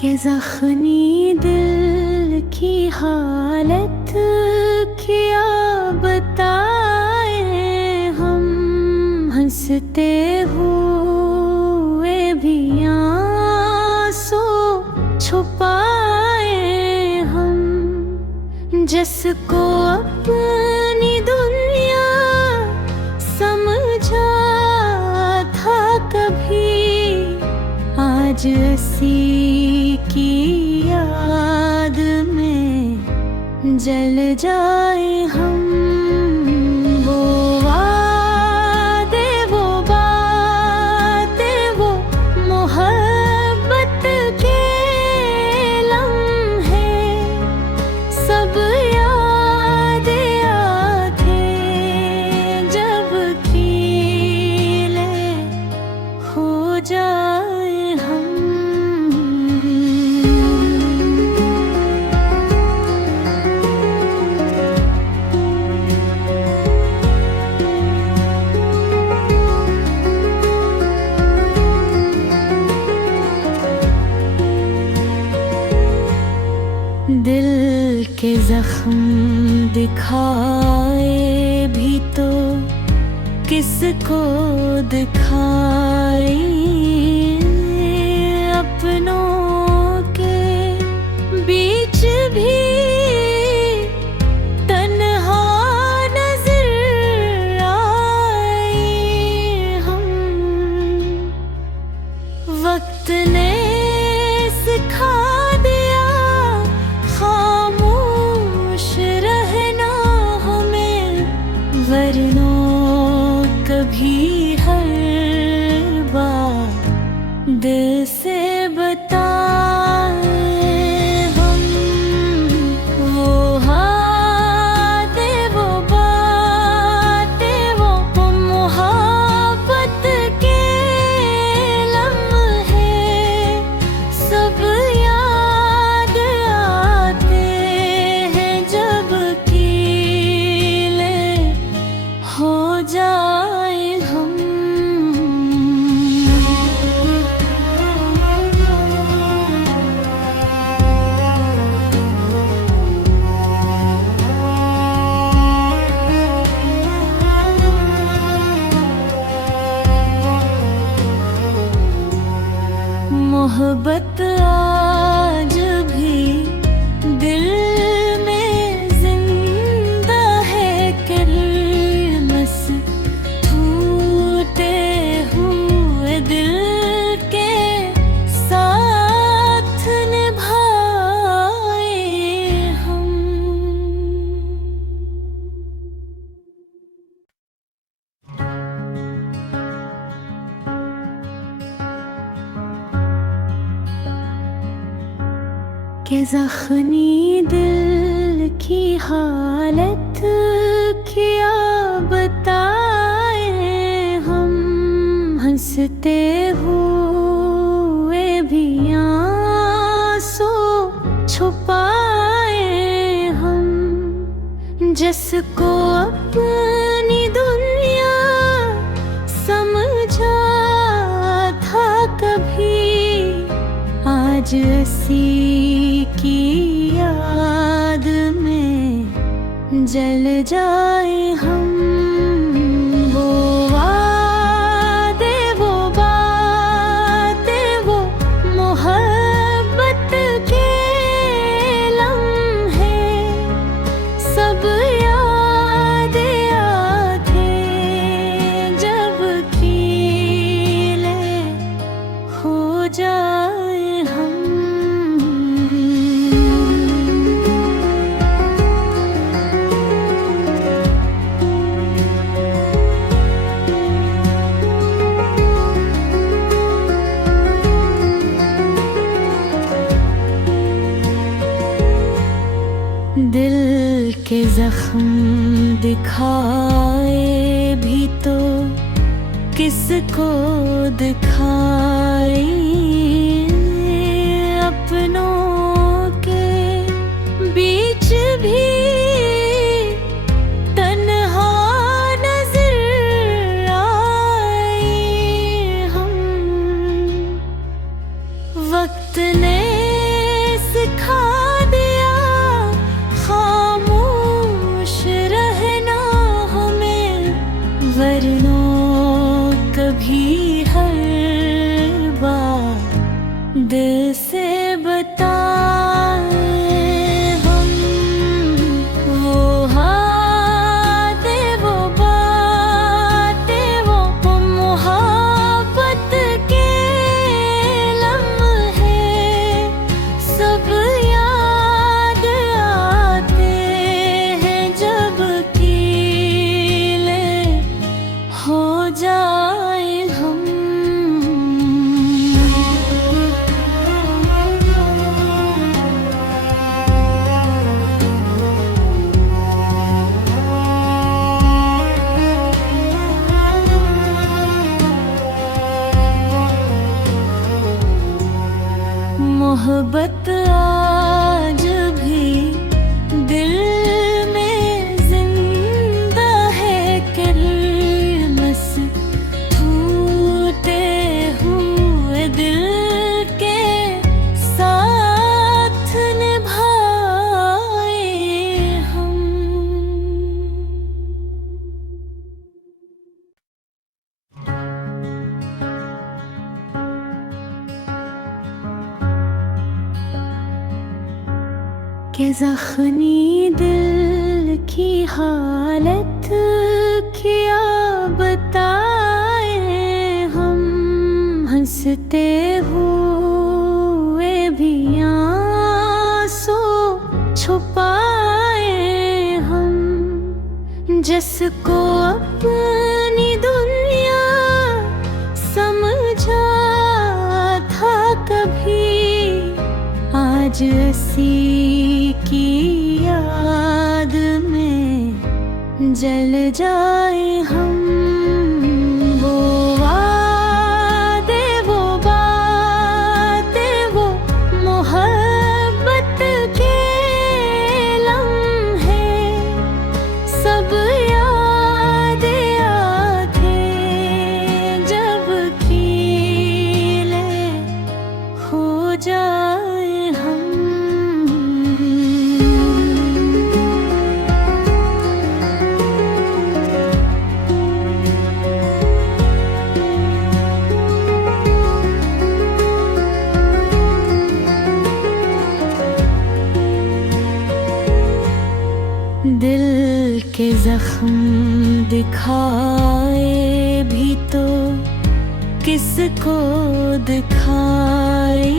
के जख्मी दिल की हालत क्या बताए हम। हंसते हुए भी आंसू छुपाए हम। जिसको अपनी दुनिया समझा था कभी, आज उसी की याद में जल जाए हम। वो वादे, वो बातें, वो मोहब्बत के लम्हे सब याद आते जब कीले हो जाए हम। दिल के जख्म दिखाए भी तो किसको दिखाए। अपनों के बीच भी तन्हा नजर आए हम। वक्त ने सिखा दिया खामोश रहना हमें, वरना कभी हर बात दिल से बताए हम। वो हाथे, वो बातें, वो मोहब्बत के लम्हे सब याद आते हैं जब कीले हो जाए हम। मोहब्बत आज भी दिल में जिंदा है, किल्मस टूटे हुए दिल के साथ निभाए हम। के जख्मी दिल की हालत क्या बताए हम। हंसते हुए भी आंसू छुपाए हम। जिसको अपनी दुनिया समझा था कभी, आज उसी की याद में जल जाए हम। वो वादे, वो बातें, वो मोहब्बत के लम्हे सब याद आते जब कीले हो जाए हम। दिल के जख्म दिखाए भी तो किसको दिखाए। अपनों के बीच भी तन्हा नजर आए हम। वक्त ने वरनों कभी हर बार दिल से बताए हम। वो हाथे वो बातें वो मोहब्बत के लम्हे सब याद आते हैं जब कीले हो जाए हम। मोहब्बत आज भी दिल में जिंदा है किल्मस टूटे हुए दिल के साथ निभाए हम। के जख्मी दिल की हालत क्या बताए हम। हंसते हुए भी आंसू छुपाए हम। जिसको अपनी दुनिया समझा था कभी आज ऐसी की याद में जल जाए हम। वो वादे वो बातें वो मोहब्बत के लम्हे सब याद आते जब कीले हो जाए हम। दिल के जख्म दिखाए भी तो किसको दिखाए।